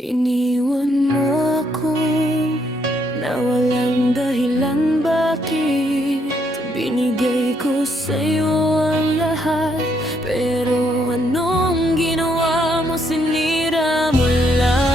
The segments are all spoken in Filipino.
Iniwan mo ako na walang dahilan bakit binigay ko sa'yo ang lahat. Pero anong ginawa mo, sinira mo lang.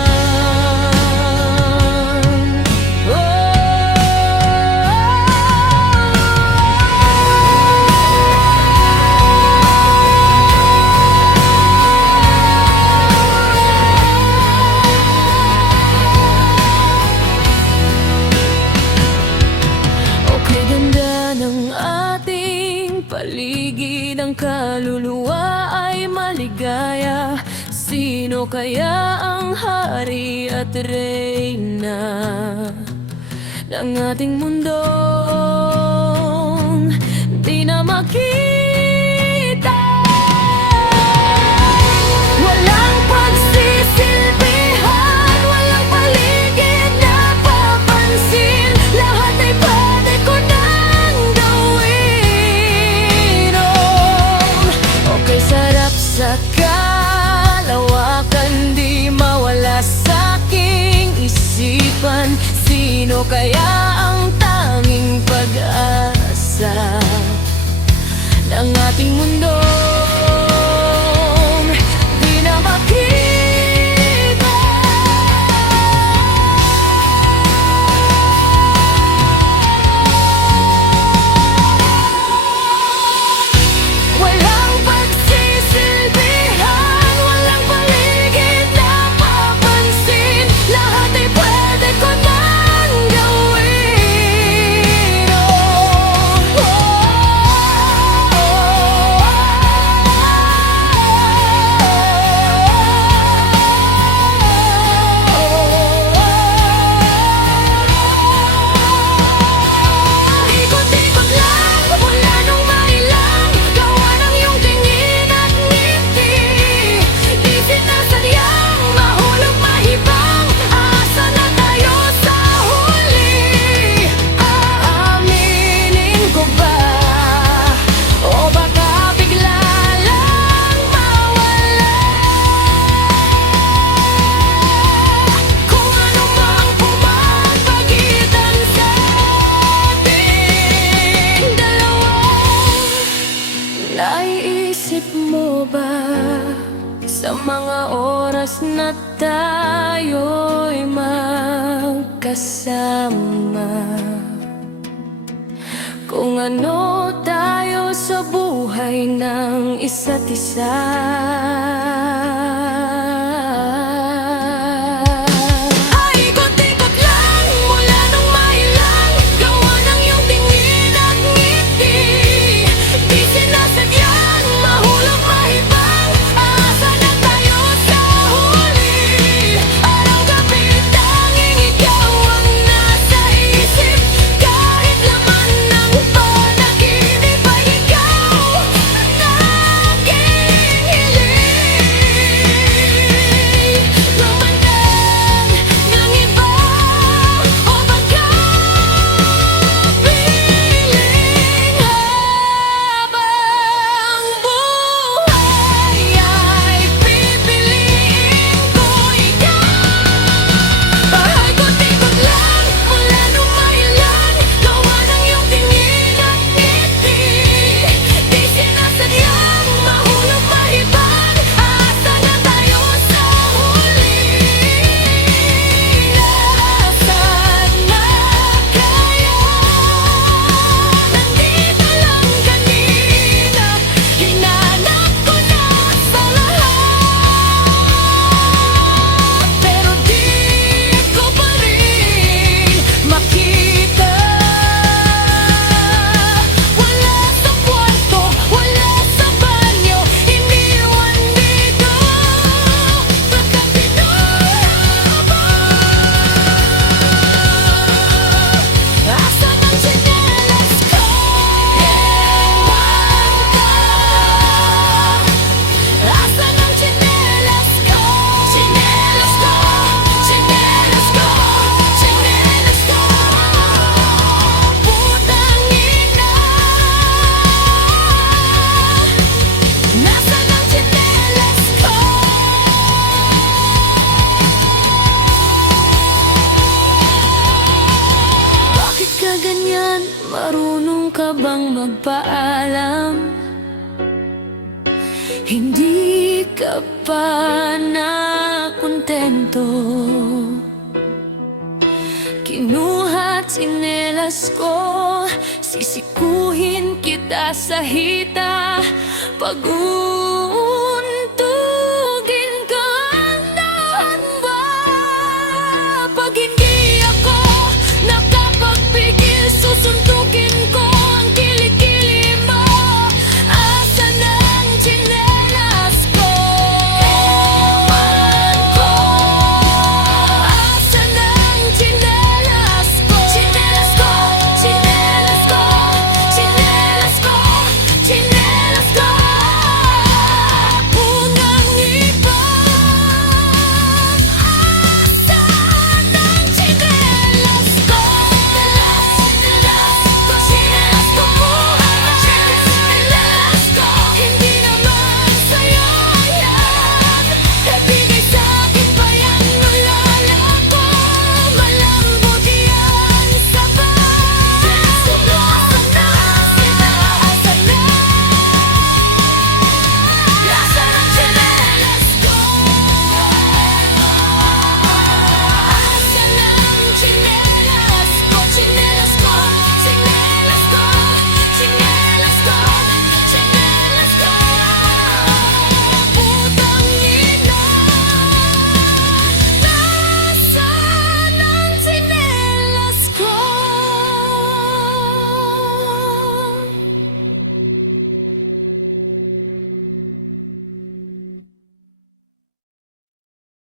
Paligid ang kaluluwa ay maligaya. Sino kaya ang hari at reyna ng ating mundong di na makita? Walang pagsisilbihan, walang paligid na papansin. Lahat ay pwede ko nang gawin. Okay, sarap sa kalawakan, di mawala sa'king isipan. Sino kaya ang tanging pag-asa ng ating mundo? Naiisip mo ba sa mga oras na tayo'y magkasama, kung ano tayo sa buhay ng isa't isa? ka bang magpaalam? Hindi ka pa nakontento. Kinuha't sinelas ko, sisikuhin kita sa hita. Pag